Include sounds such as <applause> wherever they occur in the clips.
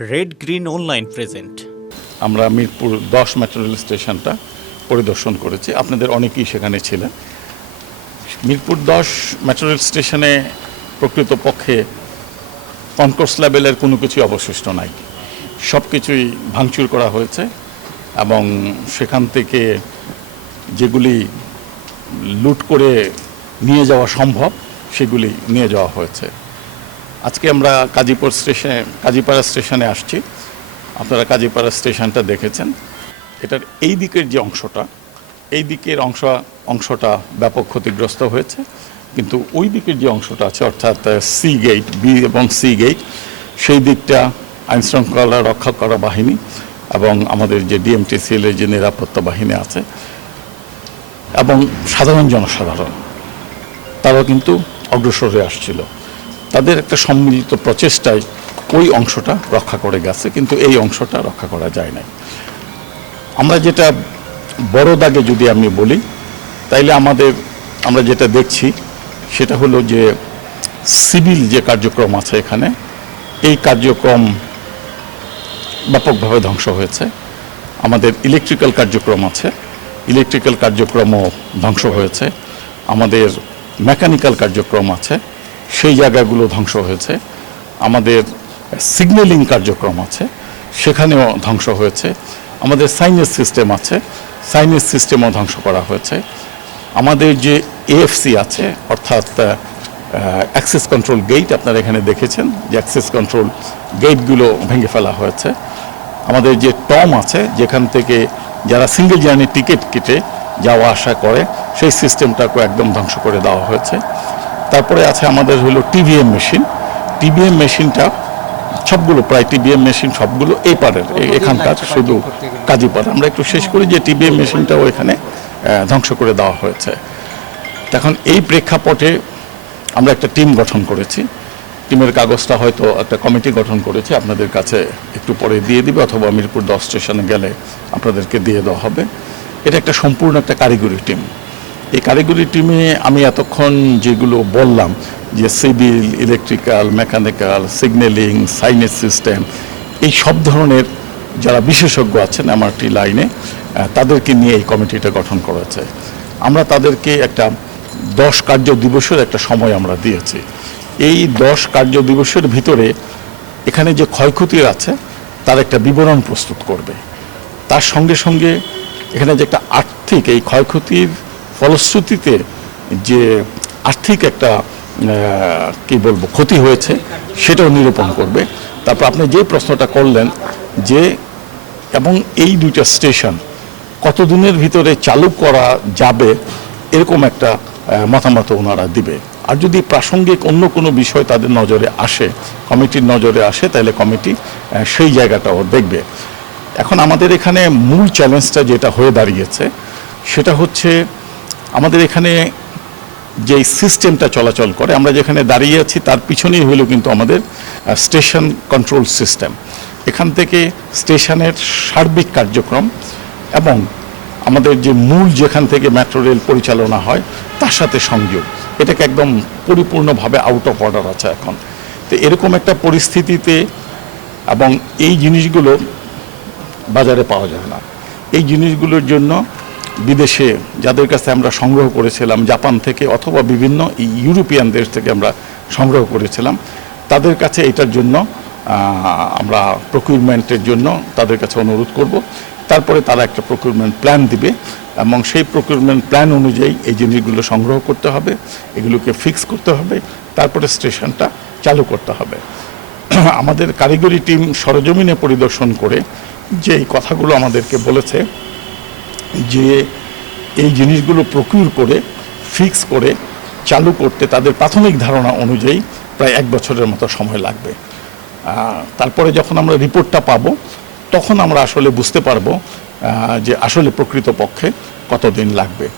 Red green online present আমরা মিরপুর দশ metro rail স্টেশনটা পরিদর্শন করেছি। আপনাদের অনেকেই সেখানে ছিলেন। মিরপুর দশ মেট্রো রেল স্টেশনে প্রকৃতপক্ষে কনকোর্স লেভেলের কোনো কিছুই অবশিষ্ট নাই। সব কিছুই ভাঙচুর করা হয়েছে এবং সেখান থেকে যেগুলি লুট করে নিয়ে যাওয়া সম্ভব, সেগুলি নিয়ে যাওয়া হয়েছে। আজকে আমরা কাজীপুর স্টেশনে, কাজীপাড়া স্টেশনে আসছি। আপনারা কাজীপাড়া স্টেশনটা দেখেছেন। এটার এই দিকের যে অংশটা, এই দিকের অংশ, অংশটা ব্যাপক ক্ষতিগ্রস্ত হয়েছে। কিন্তু ওই দিকের যে অংশটা আছে, অর্থাৎ সি গেট বি এবং সি গেট সেই দিকটা আইনশৃঙ্খলা রক্ষা করা বাহিনী এবং আমাদের যে ডিএমটিসিএলের যে নিরাপত্তা বাহিনী আছে এবং সাধারণ জনসাধারণ তারা কিন্তু অগ্রসর হয়ে আসছিল। তাদের একটা সম্মিলিত প্রচেষ্টায় ওই অংশটা রক্ষা করে গেছে, কিন্তু এই অংশটা রক্ষা করা যায় নাই। আমরা যেটা বড় দাগে যদি আমি বলি, তাইলে আমাদের, আমরা যেটা দেখছি, সেটা হলো যে সিভিল যে কার্যক্রম আছে এখানে, এই কার্যক্রম ব্যাপকভাবে ধ্বংস হয়েছে। আমাদের ইলেকট্রিক্যাল কার্যক্রম আছে, ইলেকট্রিক্যাল কার্যক্রমও ধ্বংস হয়েছে। আমাদের মেকানিক্যাল কার্যক্রম আছে সেই জায়গাগুলো ধ্বংস হয়েছে। আমাদের সিগন্যালিং কার্যক্রম আছে, সেখানেও ধ্বংস হয়েছে। আমাদের সাইনেজ সিস্টেম আছে সাইনেজ সিস্টেমও ধ্বংস করা হয়েছে। আমাদের যে এএফসি আছে, অর্থাৎ অ্যাক্সেস কন্ট্রোল গেট আপনারা এখানে দেখেছেন যে অ্যাক্সেস কন্ট্রোল গেটগুলো ভেঙে ফেলা হয়েছে। আমাদের যে টম আছে, যেখান থেকে যারা সিঙ্গেল জার্নি টিকিট কেটে যাওয়া আসা করে, সেই সিস্টেমটাকে একদম ধ্বংস করে দেওয়া হয়েছে। তারপরে আছে আমাদের হলো টিভিএম মেশিন। টিভিএম মেশিনটা সবগুলো প্রায় টিভিএম মেশিন সবগুলো এই পারের এখানকার শুধু কাজীপাড়া আমরা একটু শেষ করি যে টিভিএম মেশিনটাও এখানে ধ্বংস করে দেওয়া হয়েছে। এখন এই প্রেক্ষাপটে আমরা একটা টিম গঠন করেছি। টিমের কাগজটা হয়তো একটা কমিটি গঠন করেছি আপনাদের কাছে একটু পরে দিয়ে দিবে অথবা মিরপুর দশ স্টেশনে গেলে আপনাদেরকে দিয়ে দেওয়া হবে। এটা একটা সম্পূর্ণ একটা কারিগরি টিম। এই কারিগরি টিমে আমি এতক্ষণ যেগুলো বললাম, যে civil, electrical, mechanical, signalling signage system, এই সব ধরনের যারা বিশেষজ্ঞ আছেন এমআরটি লাইনে তাদেরকে নিয়ে এই কমিটিটা গঠন করা করেছে আমরা তাদেরকে একটা দশ কার্য দিবসের একটা সময় আমরা দিয়েছি। এই দশ কার্য দিবসের ভিতরে এখানে যে ক্ষয়ক্ষতির আছে, তার একটা বিবরণ প্রস্তুত করবে। তার সঙ্গে সঙ্গে এখানে যে একটা আর্থিক এই ক্ষয়ক্ষতির ফলশ্রুতিতে যে আর্থিক একটা কি বলব, ক্ষতি হয়েছে, সেটাও নিরূপণ করবে। তারপর আপনি যে প্রশ্নটা করলেন যে, এবং এই দুইটা স্টেশন কতদিনের ভিতরে চালু করা যাবে, এরকম একটা মতামত ওনারা দিবে। আর যদি প্রাসঙ্গিক অন্য কোনো বিষয় তাদের নজরে আসে, কমিটির নজরে আসে, তাহলে কমিটি সেই জায়গাটাও দেখবে। এখন আমাদের এখানে মূল চ্যালেঞ্জটা যেটা হয়ে দাঁড়িয়েছে, সেটা হচ্ছে আমাদের এখানে যে সিস্টেমটা চলাচল করে, আমরা যেখানে দাঁড়িয়ে আছি তার পিছনেই হলো কিন্তু আমাদের স্টেশন কন্ট্রোল সিস্টেম। এখান থেকে স্টেশনের সার্বিক কার্যক্রম এবং আমাদের যে মূল যেখান থেকে মেট্রো রেল পরিচালনা হয়, তার সাথে সংযোগ। এটাকে একদম পরিপূর্ণভাবে আউট অফ অর্ডার আছে এখন। তো এরকম একটা পরিস্থিতিতে এবং এই জিনিসগুলো বাজারে পাওয়া যায় না। এই জিনিসগুলোর জন্য বিদেশে যাদের কাছে আমরা সংগ্রহ করেছিলাম, জাপান থেকে অথবা বিভিন্ন ইউরোপিয়ান দেশ থেকে আমরা সংগ্রহ করেছিলাম, তাদের কাছে এটার জন্য আমরা প্রকিউরমেন্টের জন্য তাদের কাছে অনুরোধ করব। তারপরে তারা একটা প্রকিউরমেন্ট প্ল্যান দিবে এবং সেই প্রকিউরমেন্ট প্ল্যান অনুযায়ী এই জিনিসগুলো সংগ্রহ করতে হবে, এগুলোকে ফিক্স করতে হবে, তারপরে স্টেশনটা চালু করতে হবে। আমাদের কারিগরি টিম সরজমিনে পরিদর্শন করে যে কথাগুলো আমাদেরকে বলেছে যে এই জিনিসগুলো প্রকিউর করে ফিক্স করে, চালু করতে তাদের প্রাথমিক ধারণা অনুযায়ী প্রায় এক বছরের মতো সময় লাগবে। তারপরে যখন আমরা রিপোর্টটা পাবো, তখন আমরা আসলে বুঝতে পারব যে আসলে প্রকৃত প্রকৃতপক্ষে কতদিন লাগবে।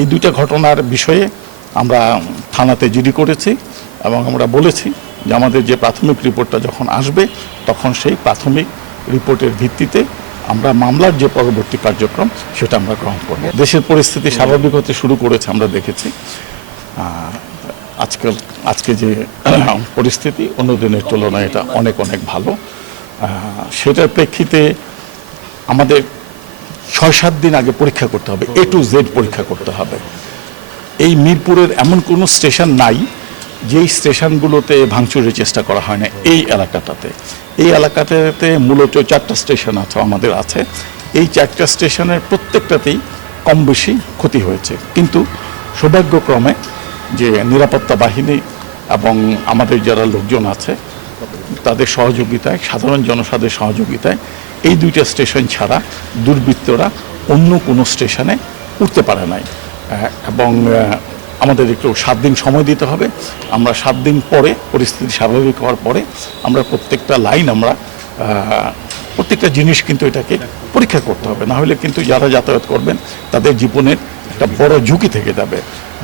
এই দুইটা ঘটনার বিষয়ে আমরা থানাতে জিডি করেছি এবং আমরা বলেছি যে আমাদের যে প্রাথমিক রিপোর্টটা যখন আসবে, তখন সেই প্রাথমিক রিপোর্টের ভিত্তিতে আমরা মামলার যে পরবর্তী কার্যক্রম, সেটা আমরা গ্রহণ করব। দেশের পরিস্থিতি স্বাভাবিক হতে শুরু করেছে, আমরা দেখেছি। আজকাল, আজকে যে <clears throat> পরিস্থিতি, অন্য দিনের তুলনায় এটা অনেক অনেক ভালো। সেটার প্রেক্ষিতে আমাদের ছয়, সাত দিন আগে পরীক্ষা করতে হবে এ টু জেড পরীক্ষা করতে হবে। এই মিরপুরের এমন কোনো স্টেশন নাই যেই স্টেশনগুলোতে ভাঙচুরের চেষ্টা করা হয় না, এই এলাকাটাতে। এই এলাকাটাতে মূলত চারটা স্টেশন আছে আমাদের আছে। এই চারটা স্টেশনের প্রত্যেকটাতেই কম বেশি ক্ষতি হয়েছে। কিন্তু সৌভাগ্যক্রমে যে নিরাপত্তা বাহিনী এবং আমাদের যারা লোকজন আছে, তাদের সহযোগিতায়, সাধারণ জনসাধারণের সহযোগিতায় এই দুইটা স্টেশন ছাড়া দুর্বৃত্তরা অন্য কোনো স্টেশনে উঠতে পারে নাই। এবং আমাদের একটু সাত দিন সময় দিতে হবে। আমরা সাত দিন পরে পরিস্থিতি স্বাভাবিক হওয়ার পরে আমরা প্রত্যেকটা লাইন আমরা প্রত্যেকটা জিনিস কিন্তু এটাকে পরীক্ষা করতে হবে। না হলে কিন্তু যারা যাতায়াত করবেন, তাদের জীবনের একটা বড় ঝুঁকি থেকে যাবে।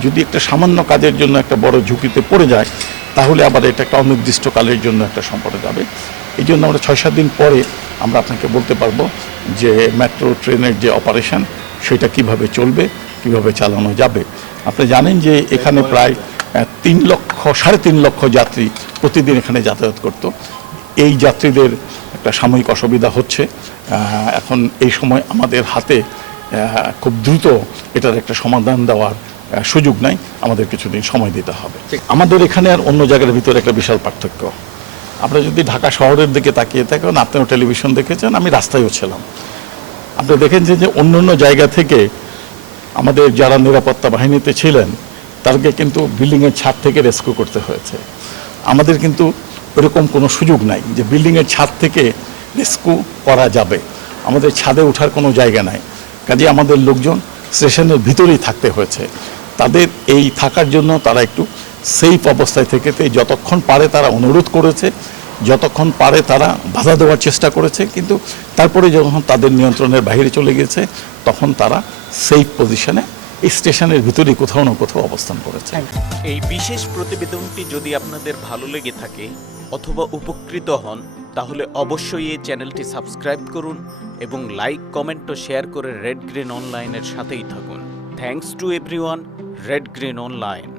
যদি একটা সামান্য কাজের জন্য একটা বড় ঝুঁকিতে পড়ে যায়, তাহলে আবার এটা একটা অনির্দিষ্টকালের জন্য একটা সম্পদে যাবে। এই জন্য আমরা ছয় সাত দিন পরে আমরা আপনাকে বলতে পারব যে মেট্রো ট্রেনের যে অপারেশন সেটা কীভাবে চলবে, কীভাবে চালানো যাবে। আপনি জানেন যে এখানে প্রায় তিন লক্ষ সাড়ে তিন লক্ষ যাত্রী প্রতিদিন এখানে যাতায়াত করত। এই যাত্রীদের একটা সাময়িক অসুবিধা হচ্ছে। এখন এই সময় আমাদের হাতে খুব দ্রুত এটার একটা সমাধান দেওয়ার সুযোগ নাই। আমাদের কিছুদিন সময় দিতে হবে। আমাদের এখানে আর অন্য জায়গার ভিতরে একটা বিশাল পার্থক্য। আপনারা যদি ঢাকা শহরের দিকে তাকিয়ে থাকেন আপনিও টেলিভিশন দেখেছেন আমি রাস্তায়ও ছিলাম। আপনি দেখেন যে অন্য অন্য জায়গা থেকে আমাদের যারা নিরাপত্তা বাহিনীতে ছিলেন, তাদেরকে কিন্তু বিল্ডিংয়ের ছাদ থেকে রেস্কিউ করতে হয়েছে। আমাদের কিন্তু এরকম কোনো সুযোগ নাই যে বিল্ডিংয়ের ছাদ থেকে রেস্কিউ করা যাবে। আমাদের ছাদে ওঠার কোনো জায়গা নাই। কাজে আমাদের লোকজন স্টেশনের ভিতরেই থাকতে হয়েছে। তাদের এই থাকার জন্য তারা একটু সেফ অবস্থায় থেকে যতক্ষণ পারে তারা অনুরোধ করেছে যতক্ষণ পারে তারা বাধা দেওয়ার চেষ্টা করেছে কিন্তু তারপরে যখন তাদের নিয়ন্ত্রণের বাইরে চলে গেছে তখন তারা সেফ পজিশনে স্টেশনের ভিতরে কোথাও না কোথাও অবস্থান করেছে। এই বিশেষ প্রতিবেদনটি যদি আপনাদের ভালো লেগে থাকে অথবা উপকৃত হন তাহলে অবশ্যই এই চ্যানেলটি সাবস্ক্রাইব করুন এবং লাইক কমেন্ট ও শেয়ার করে রেড গ্রিন অনলাইনের সাথেই থাকুন। Thanks to everyone red green online